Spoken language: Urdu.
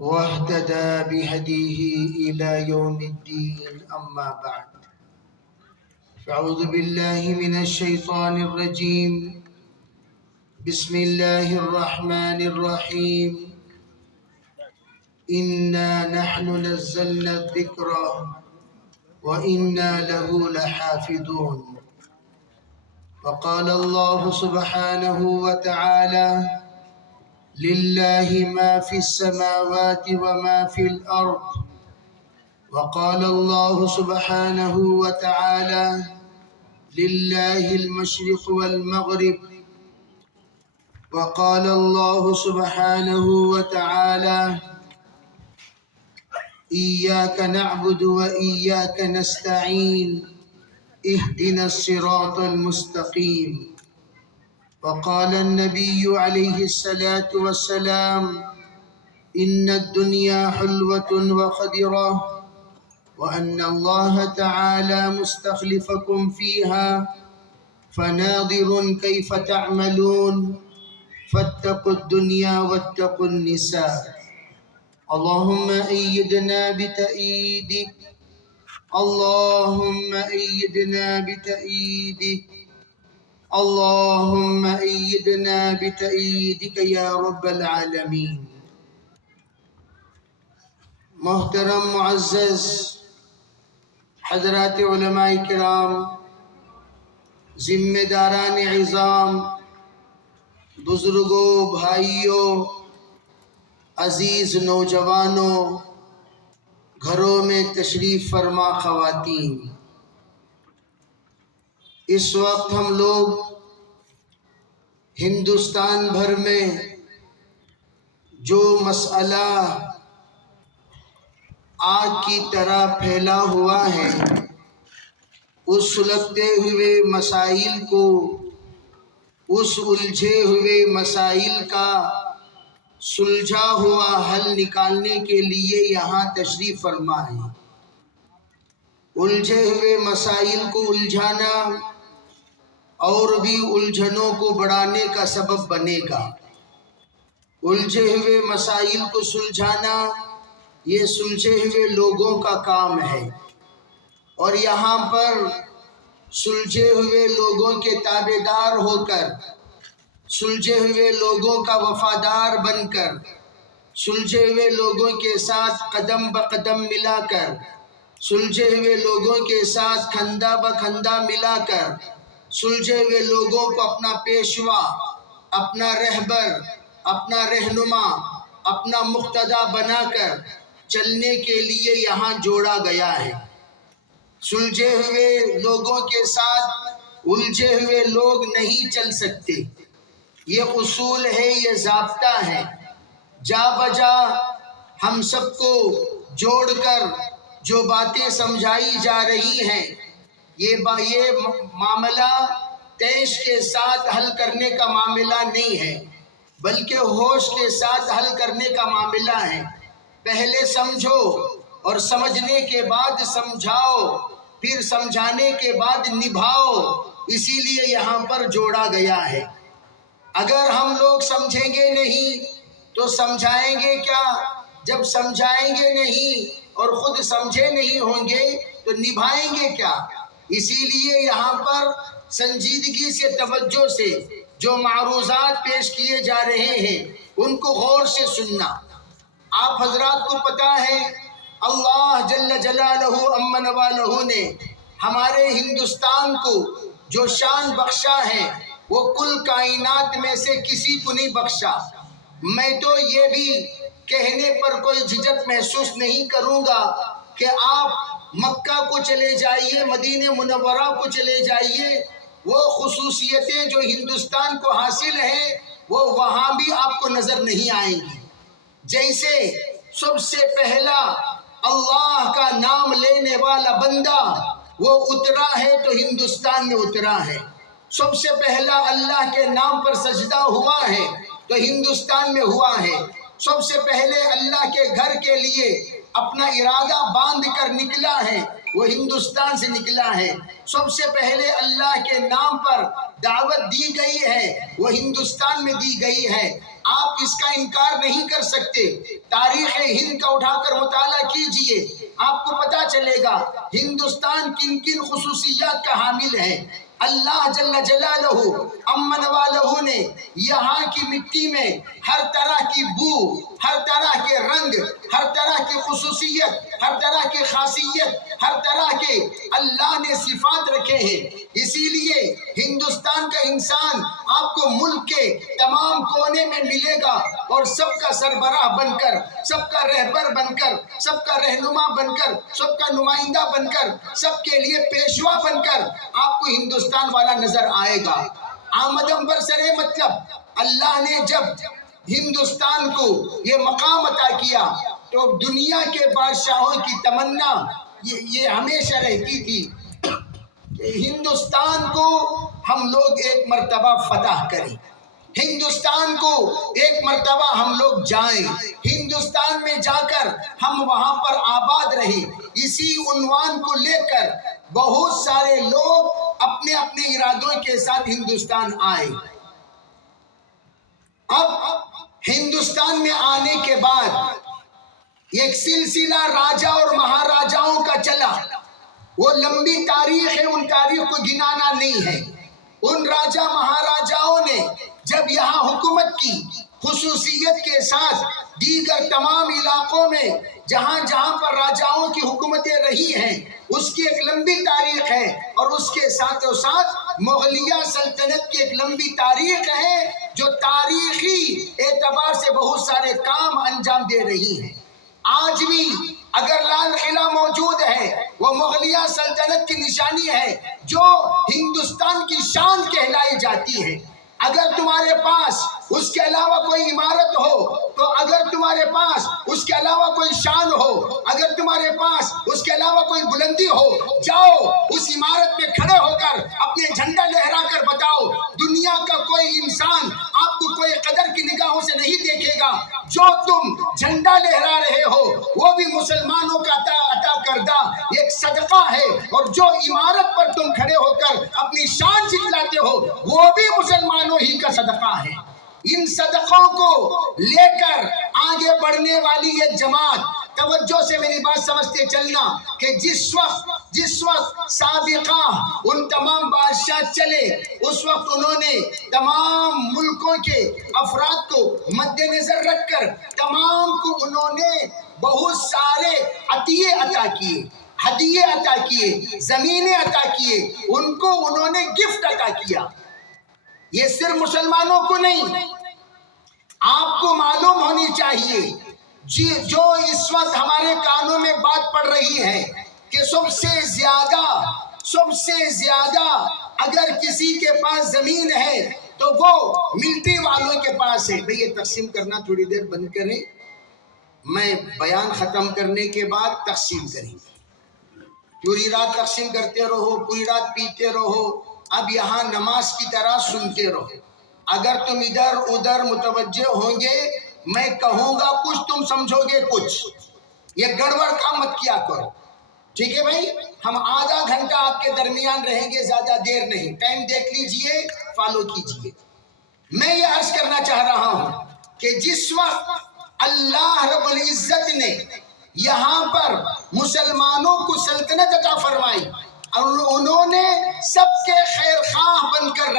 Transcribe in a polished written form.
واهتدى بهديه إلى يوم الدين. أما بعد، فأعوذ بالله من الشيطان الرجيم. بسم الله الرحمن الرحيم. إنا نحن نزلنا الذكر وإنا له لحافظون. وقال الله سبحانه وتعالى: لله ما في السماوات وما في الأرض. وقال الله سبحانه وتعالى: لله المشرق والمغرب. وقال الله سبحانه وتعالى: إياك نعبد وإياك نستعين اهدنا الصراط المستقيم. وقال النبي عليه الصلاة والسلام: إن الدنيا حلوة وخضرة وأن الله تعالى مستخلفكم فيها فناظر كيف تعملون فاتقوا الدنيا واتقوا النساء. اللهم أيدنا بتأييدك، اللهم أيدنا بتأييدك، اللهم أيدنا بتأييدك يا رب العالمين. محترم معزز حضرات علماء کرام، ذمہ داران عظام، بزرگوں، بھائیوں، عزیز نوجوانوں، گھروں میں تشریف فرما خواتین، اس وقت ہم لوگ ہندوستان بھر میں جو مسئلہ آگ کی طرح پھیلا ہوا ہے، اس سلگتے ہوئے مسائل کو، اس الجھے ہوئے مسائل کا سلجھا ہوا حل نکالنے کے لیے یہاں تشریف فرما ہے۔ الجھے ہوئے مسائل کو الجھانا اور بھی الجھنوں کو بڑھانے کا سبب بنے گا۔ الجھے ہوئے مسائل کو سلجھانا یہ سلجھے ہوئے لوگوں کا کام ہے، اور یہاں پر سلجھے ہوئے لوگوں کے تابع دار ہو کر، سلجھے ہوئے لوگوں کا وفادار بن کر، سلجھے ہوئے لوگوں کے ساتھ قدم بقدم ملا کر، سلجھے ہوئے لوگوں کے ساتھ کھندا بکھندا ملا کر، سلجھے ہوئے لوگوں کو اپنا پیشوا، اپنا رہبر، اپنا رہنما، اپنا مقتدا بنا کر چلنے کے لیے یہاں جوڑا گیا ہے۔ سلجھے ہوئے لوگوں کے ساتھ الجھے ہوئے لوگ نہیں چل سکتے، یہ اصول ہے، یہ ضابطہ ہے۔ جا بجا ہم سب کو جوڑ کر جو باتیں سمجھائی جا رہی ہیں، یہ معاملہ طیش کے ساتھ حل کرنے کا معاملہ نہیں ہے، بلکہ ہوش کے ساتھ حل کرنے کا معاملہ ہے۔ پہلے سمجھو اور سمجھنے کے بعد سمجھاؤ، پھر سمجھانے کے بعد نبھاؤ، اسی لیے یہاں پر جوڑا گیا ہے۔ اگر ہم لوگ سمجھیں گے نہیں تو سمجھائیں گے کیا؟ جب سمجھائیں گے نہیں اور خود سمجھے نہیں ہوں گے تو نبھائیں گے کیا؟ اسی لیے یہاں پر سنجیدگی سے، توجہ سے جو معروضات پیش کیے جا رہے ہیں ان کو غور سے سننا۔ آپ حضرات کو پتہ ہے اللہ جل جلالہ امن والہ نے ہمارے ہندوستان کو جو شان بخشا ہے وہ کل کائنات میں سے کسی کو نہیں بخشا۔ میں تو یہ بھی کہنے پر کوئی جھجک محسوس نہیں کروں گا کہ آپ مکہ کو چلے جائیے، مدینہ منورہ کو چلے جائیے، وہ خصوصیتیں جو ہندوستان کو حاصل ہیں وہ وہاں بھی آپ کو نظر نہیں آئیں گی۔ جیسے سب سے پہلا اللہ کا نام لینے والا بندہ وہ اترا ہے تو ہندوستان میں اترا ہے، سب سے پہلا اللہ کے نام پر سجدہ ہوا ہے تو ہندوستان میں ہوا ہے، سب سے پہلے اللہ کے گھر کے لیے اپنا ارادہ باندھ کر نکلا ہے وہ ہندوستان سے نکلا ہے. سب سے پہلے اللہ کے نام پر دعوت دی گئی ہے وہ ہندوستان میں دی گئی ہے. آپ اس کا انکار نہیں کر سکتے. تاریخ ہند کا اٹھا کر مطالعہ کیجئے، آپ کو پتا چلے گا ہندوستان کن کن خصوصیات کا حامل ہے. اللہ جل جلالہ امن والہ نے یہاں کی مٹی میں ہر طرح کی بو، ہر طرح کے رنگ، ہر طرح کی خصوصیت، ہر طرح کی خاصیت، ہر طرح کے اللہ نے صفات رکھے ہیں. اسی لیے ہندوستان کا انسان آپ کو ملک کے تمام کونے میں ملے گا اور سب کا سربراہ بن کر، سب کا رہبر بن کر، سب کا رہنما بن کر، سب کا نمائندہ بن کر، سب کے لیے پیشوا بن کر آپ کو ہندوستان والا نظر آئے گا. آمدم برسرے مطلب اللہ نے جب ہندوستان کو یہ مقام عطا کیا تو دنیا کے بادشاہوں کی تمنا یہ ہمیشہ رہتی تھی کہ ہندوستان کو ہم لوگ ایک مرتبہ فتح کریں، ہندوستان کو ایک مرتبہ ہم لوگ جائیں، ہندوستان میں جا کر ہم وہاں پر آباد رہیں. اسی عنوان کو لے کر بہت سارے لوگ اپنے اپنے ارادوں کے ساتھ ہندوستان آئے. اب ہندوستان میں آنے کے بعد ایک سلسلہ راجا اور مہاراجاؤں کا چلا. وہ لمبی تاریخ ہے، ان تاریخ کو گنانا نہیں ہے. ان راجا مہاراجاؤں نے جب یہاں حکومت کی، خصوصیت کے ساتھ دیگر تمام علاقوں میں جہاں جہاں پر راجاؤں کی حکومتیں رہی ہیں اس کی ایک لمبی تاریخ ہے، اور اس کے ساتھ و ساتھ مغلیہ سلطنت کی ایک لمبی تاریخ ہے جو تاریخی اعتبار سے بہت سارے کام انجام دے رہی ہیں. آج بھی اگر لال قلعہ موجود ہے وہ مغلیہ سلطنت کی نشانی ہے جو ہندوستان کی شان کہلائی جاتی ہے. اگر تمہارے پاس اس کے علاوہ کوئی عمارت ہو، تو اگر تمہارے پاس اس کے علاوہ کوئی شان ہو، اگر تمہارے پاس اس کے علاوہ کوئی بلندی ہو، جاؤ اس عمارت پہ کھڑے ہو کر اپنے جھنڈا لہرا کر بتاؤ. دنیا کا کوئی انسان آپ کو کوئی قدر کی نگاہوں سے نہیں دیکھے گا. جو تم جھنڈا لہرا رہے ہو وہ بھی مسلمانوں کا عطا کردہ ایک صدقہ ہے، اور جو عمارت پر تم کھڑے ہو کر اپنی شان جتلاتے ہو وہ بھی مسلمانوں ہی کا صدقہ ہے. ان صدقوں کو لے کر آگے بڑھنے والی یہ جماعت، توجہ سے میری بات سمجھتے چلنا کہ جس وقت سابقہ ان تمام بادشاہ چلے اس وقت انہوں نے تمام ملکوں کے افراد کو مد نظر رکھ کر تمام کو انہوں نے بہت سارے عطیے عطا کیے، ہدیے عطا کیے، زمینیں عطا کیے، ان کو انہوں نے گفٹ عطا کیا. یہ صرف مسلمانوں کو نہیں، آپ کو معلوم ہونی چاہیے جو اس وقت ہمارے کانوں میں بات پڑ رہی ہے کہ سب سے زیادہ اگر کسی کے پاس زمین ہے تو وہ ملٹری والوں کے پاس ہے. بھئی یہ تقسیم کرنا تھوڑی دیر بند کریں، میں بیان ختم کرنے کے بعد تقسیم کریں گے. پوری رات تقسیم کرتے رہو، پوری رات پیتے رہو، اب یہاں نماز کی طرح سنتے رہو. اگر تم ادھر ادھر متوجہ ہوں گے میں کہوں گا کچھ تم سمجھو گے کچھ. یہ گڑبڑ کام مت کیا کرو، ٹھیک ہے بھائی؟ ہم آدھا گھنٹہ آپ کے درمیان رہیں گے، زیادہ دیر نہیں. ٹائم دیکھ لیجئے، فالو کیجئے. میں یہ عرض کرنا چاہ رہا ہوں کہ جس وقت اللہ رب العزت نے یہاں پر مسلمانوں کو سلطنت عطا فرمائی اور انہوں نے سب کے خیر خواہ بن کر